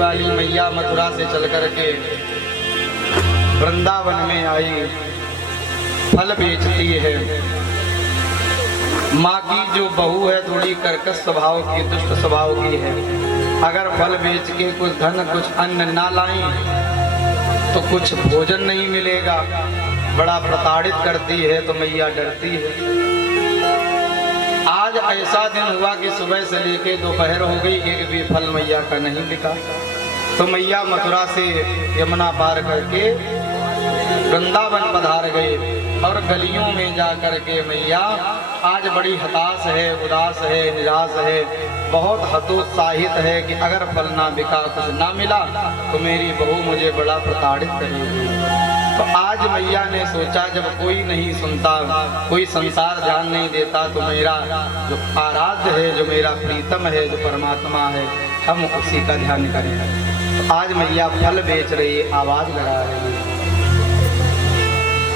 वाली मैया मथुरा से चल कर के वृंदावन में आई, फल बेचती है। माँ की जो बहू है थोड़ी कर्कश स्वभाव की, दुष्ट स्वभाव की है। अगर फल बेच के कुछ धन कुछ अन्न ना लाई तो कुछ भोजन नहीं मिलेगा, बड़ा प्रताड़ित करती है। तो मैया डरती है। आज ऐसा दिन हुआ कि सुबह से लेके दोपहर हो गई, एक भी फल मैया का नहीं बिका। तो मैया मथुरा से यमुना पार करके वृंदावन पधार गए और गलियों में जा करके मैया आज बड़ी हताश है, उदास है, निराश है, बहुत हतोत्साहित है कि अगर फल ना बिका, कुछ ना मिला तो मेरी बहू मुझे बड़ा प्रताड़ित करेगी। तो आज मैया ने सोचा जब कोई नहीं सुनता, कोई संसार ध्यान नहीं देता, तो मेरा जो आराध्य है, जो मेरा प्रीतम है, जो परमात्मा है, हम उसी का ध्यान करें। तो आज मैया फल बेच रही, आवाज लगा रही है,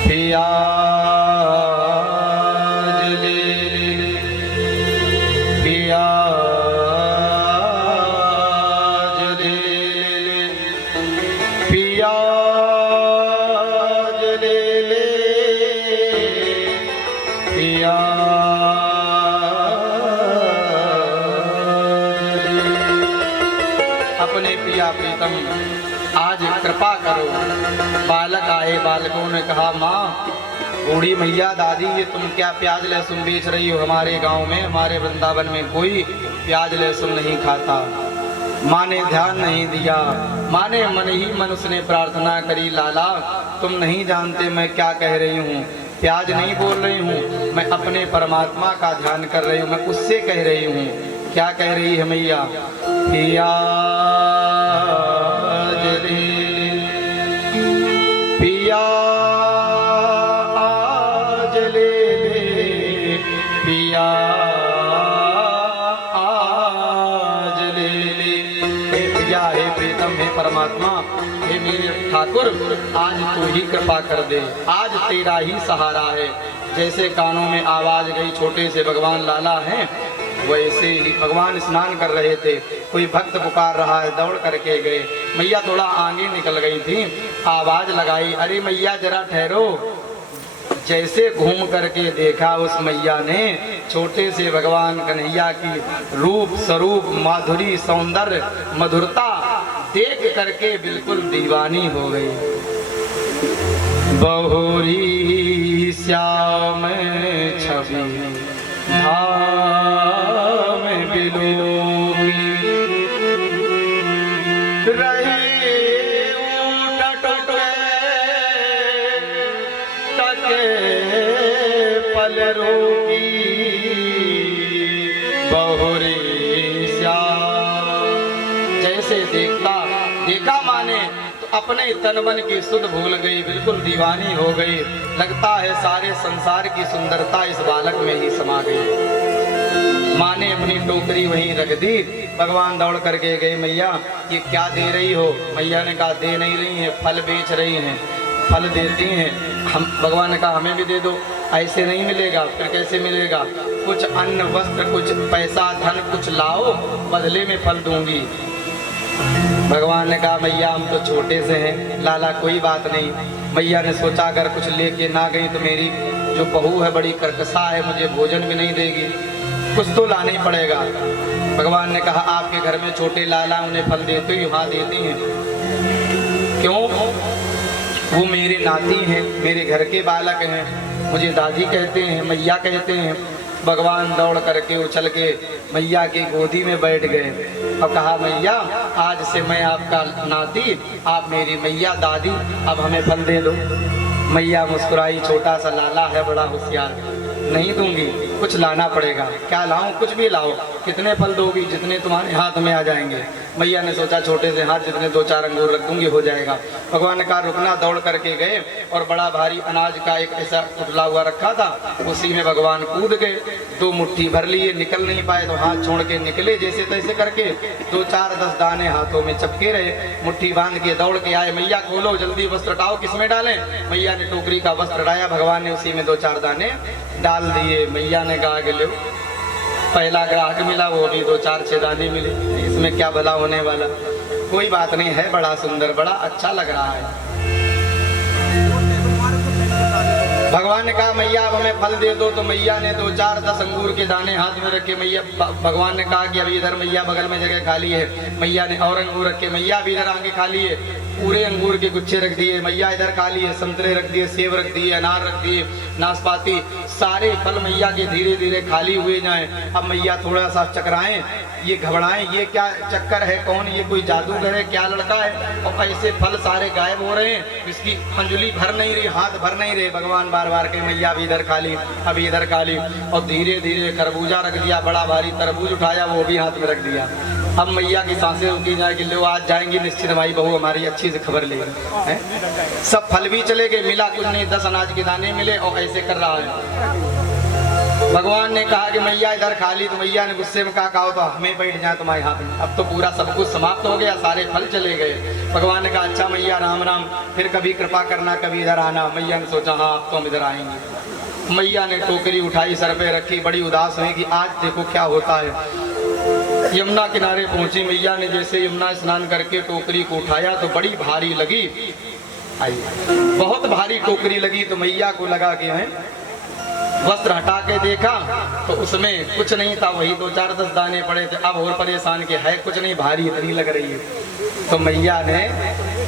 पिया पिया अपने पिया प्रीतम आज कृपा करो। बालक आए, बालकों ने कहा माँ, बूढ़ी मैया, दादी, ये तुम क्या प्याज लहसुन बेच रही हो? हमारे गांव में, हमारे वृंदावन में कोई प्याज लहसुन नहीं खाता। माँ ने ध्यान नहीं दिया। माँ ने मन ही मन उसने प्रार्थना करी, लाला तुम नहीं जानते मैं क्या कह रही हूँ, प्याज नहीं बोल रही हूँ, मैं अपने परमात्मा का ध्यान कर रही हूँ, मैं उससे कह रही हूँ। क्या कह रही है मैया? पिया पिया आज ले ले, पिया आज ले ले। हे पिया, हे प्रीतम, हे परमात्मा, हे मेरे ठाकुर, आज तू ही कृपा कर दे, आज तेरा ही सहारा है। जैसे कानों में आवाज गई, छोटे से भगवान लाला हैं, वैसे ही भगवान स्नान कर रहे थे, कोई भक्त पुकार रहा है, दौड़ करके गए। मैया थोड़ा आगे निकल गई थी, आवाज लगाई, अरे मैया जरा ठहरो। जैसे घूम करके देखा, उस मैया ने छोटे से भगवान कन्हैया की रूप स्वरूप, माधुरी, सौंदर्य, मधुरता देख करके बिल्कुल दीवानी हो गई। बहुरी श्याम छवि धाम बिलोकी, रही टके पल रोगी, बहुरी श्याम। जैसे देखा माने तो अपने तन मन की सुध भूल गई, बिल्कुल दीवानी हो गई। लगता है सारे संसार की सुंदरता इस बालक में ही समा गई। माँ ने अपनी टोकरी वहीं रख दी। भगवान दौड़ करके गए, मैया ये क्या दे रही हो? मैया ने कहा दे नहीं रही है, फल बेच रही हैं, फल देती हैं हम। भगवान ने कहा हमें भी दे दो। ऐसे नहीं मिलेगा, फिर कैसे मिलेगा? कुछ अन्न वस्त्र, कुछ पैसा धन कुछ लाओ, बदले में फल दूंगी। भगवान ने कहा मैया हम तो छोटे से हैं, लाला कोई बात नहीं। मैया ने सोचा अगर कुछ लेके ना गई तो मेरी जो बहू है बड़ी कर्कशा है, मुझे भोजन भी नहीं देगी, कुछ तो लाना ही पड़ेगा। भगवान ने कहा आपके घर में छोटे लाला उन्हें फल देती हो? हाँ देती हैं। क्यों? वो मेरे नाती हैं, मेरे घर के बालक हैं, मुझे दादी कहते हैं, मैया कहते हैं। भगवान दौड़ करके उछल के मैया की गोदी में बैठ गए और कहा मैया आज से मैं आपका नाती, आप मेरी मैया, दादी, अब हमें फल दे दो। मैया मुस्कुराई, छोटा सा लाला है, बड़ा होशियार, नहीं दूंगी, कुछ लाना पड़ेगा। क्या लाऊं? कुछ भी लाओ। कितने फल दोगी? जितने तुम्हारे हाथ में आ जाएंगे। मैया ने सोचा छोटे से हाथ, जितने 2-4 अंगूर रख दूंगी हो जाएगा। भगवान ने कहा रुकना। दौड़ करके गए और बड़ा भारी अनाज का एक ऐसा पुतला हुआ रखा था, उसी में भगवान कूद गए। 2 मुट्ठी भर लिए, निकल नहीं पाए तो हाथ छोड़ के निकले, जैसे तैसे करके 2-4-10 दाने हाथों में चपके रहे, मुट्ठी बांध के दौड़ के आए। मैया खोलो जल्दी, वस्त्र हटाओ, किसमें डालें? मैया ने टोकरी का वस्त्र हटाया, भगवान ने उसी में 2-4 दाने डाल दिए। मैया ने कहा कि लो, पहला ग्राहक मिला, वो भी 2-4-6 दाने मिले, इसमें क्या भला होने वाला। कोई बात नहीं है, बड़ा सुंदर, बड़ा अच्छा लग रहा है। भगवान ने कहा मैया अब हमें फल दे दो। तो मैया ने 2 4 10 अंगूर के दाने हाथ में रखे। मैया भगवान ने कहा कि अभी इधर मैया बगल में जगह खाली है। मैया ने और अंगूर रखे। मैया भी इधर आगे खाली है, पूरे अंगूर के गुच्छे रख दिए। मैया इधर खाली है, संतरे रख दिए, सेब रख दिए, अनार रख दिए, नाशपाती, सारे फल मैया के धीरे धीरे खाली हुए जाएं। अब मैया थोड़ा सा चकराएं, ये घबराएं, ये क्या चक्कर है, कौन ये कोई जादूगर है, क्या लड़का है, और ऐसे फल सारे गायब हो रहे हैं, इसकी अंजुली भर नहीं रही, हाथ भर नहीं रहे। भगवान बार बार के मैया भी इधर खाली, अभी इधर खाली, और धीरे धीरे खरबूजा रख दिया, बड़ा भारी तरबूज उठाया, वो भी हाथ में रख दिया। अब मैया की सांसें रुकी जाए कि लो आज जाएंगी निश्चित, भाई बहू हमारी अच्छी से खबर ले। सब फल भी चले गए, मिला कुछ नहीं, 10 अनाज के दाने मिले, और ऐसे कर रहा है। भगवान ने कहा कि मैया इधर खाली। तो मैया ने गुस्से में कहा तो हमें बैठ जाए तुम्हारे हाथ में। अब तो पूरा सब कुछ समाप्त हो गया, सारे फल चले गए। भगवान ने कहा अच्छा मैया राम राम, फिर कभी कृपा करना, कभी इधर आना। मैया ने सोचा हाँ अब तो हम इधर आएंगे। मैया ने टोकरी उठाई, सर पे रखी, बड़ी उदास हुई कि आज देखो क्या होता है। यमुना किनारे पहुंची मैया ने, जैसे यमुना स्नान करके टोकरी को उठाया तो बड़ी भारी लगी, आई बहुत भारी टोकरी लगी। तो मैया को लगा कि है, वस्त्र हटा के देखा तो उसमें कुछ नहीं था, वही 2 4 10 दाने पड़े थे। अब और परेशान के है कुछ नहीं, भारी इतनी लग रही है। तो मैया ने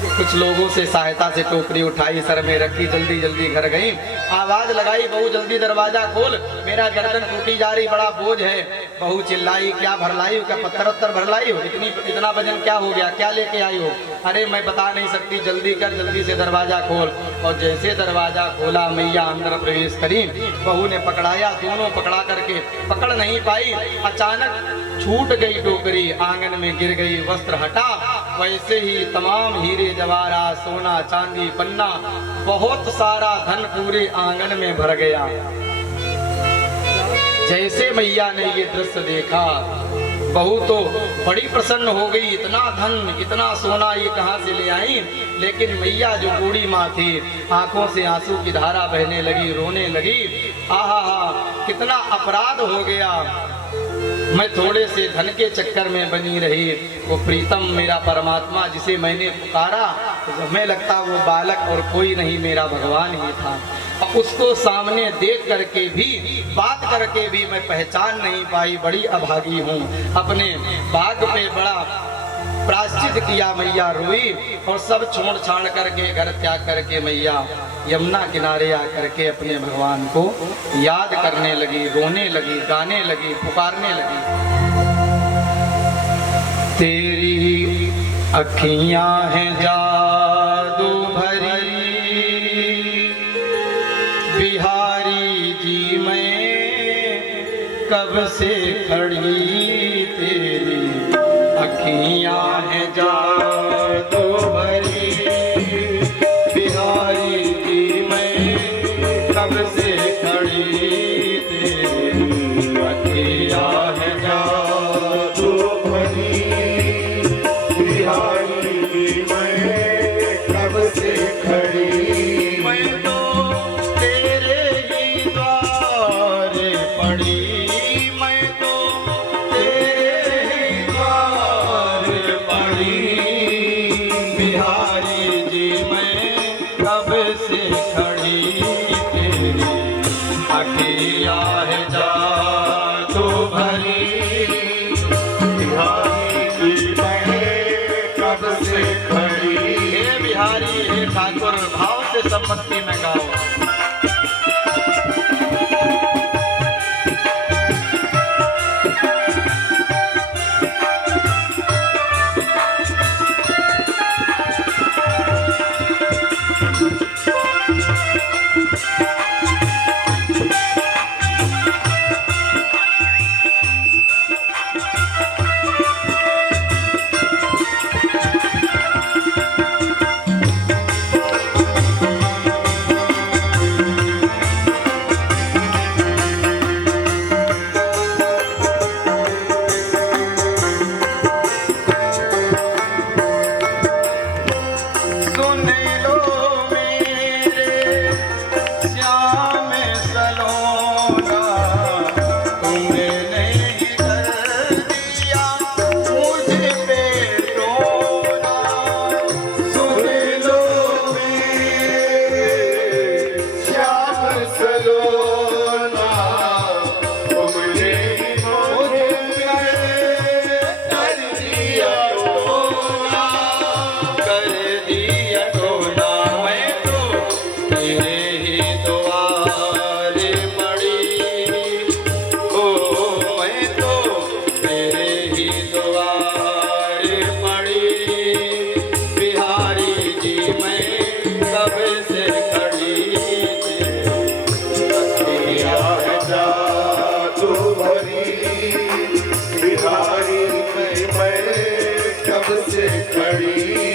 कुछ लोगों से सहायता से टोकरी उठाई, सर में रखी, जल्दी जल्दी घर गई, आवाज लगाई बहू जल्दी दरवाजा खोल, मेरा गर्दन टूटी जा रही, बड़ा बोझ है। बहू चिल्लाई क्या भर लाई हो, क्या पत्थर उत्तर भर लाई हो, इतना वजन क्या हो गया, क्या लेके आई हो। अरे मैं बता नहीं सकती, जल्दी कर, जल्दी से दरवाजा खोल। और जैसे दरवाजा खोला मैया अंदर प्रवेश करी। बहू ने पकड़ाया, दोनों पकड़ा करके पकड़ नहीं पाई, अचानक छूट गई टोकरी, आंगन में गिर गई। वस्त्र हटा, वैसे ही तमाम हीरे जवाहरात, सोना चांदी पन्ना, बहुत सारा धन पूरे आंगन में भर गया। जैसे मैया ने ये दृश्य देखा, बहू तो बड़ी प्रसन्न हो गई, इतना धन इतना सोना ये कहाँ से ले आई। लेकिन मैया जो बूढ़ी माँ थी, आंखों से आंसू की धारा बहने लगी, रोने लगी। आहा हा कितना अपराध हो गया, मैं थोड़े से धन के चक्कर में बनी रही। वो प्रीतम मेरा परमात्मा जिसे मैंने पुकारा, हमें लगता वो बालक और कोई नहीं, मेरा भगवान ही था। और उसको सामने देख करके भी, बात करके भी मैं पहचान नहीं पाई, बड़ी अभागी हूँ। अपने भाग पे बड़ा प्रायश्चित किया, मैया रोई और सब छोड़ छाड़ करके घर त्याग करके मैया यमुना किनारे आकर के अपने भगवान को याद करने लगी, रोने लगी, गाने लगी, पुकारने लगी। तेरी अखियां हैं जादू भरी, बिहारी जी मैं कब से खड़ी, तेरी अखियां हैं जादू भरी, बिहारी जी मैं कब से खड़ी, तेरी अखियां हैं जादू भरी, बिहारी जी मैं कब से खड़ी। मैं तो तेरे ही द्वारे पड़ी, मैं तो तेरे ही द्वारे पड़ी, बिहारी जी मैं कब से खड़ी, तेरी अखियां हैं जादू भरी, बिहारी जी मैं कब से खड़ी। हे बिहारी हे ठाकुर, भाव से संपत्ति में गाओ। कब से खड़ी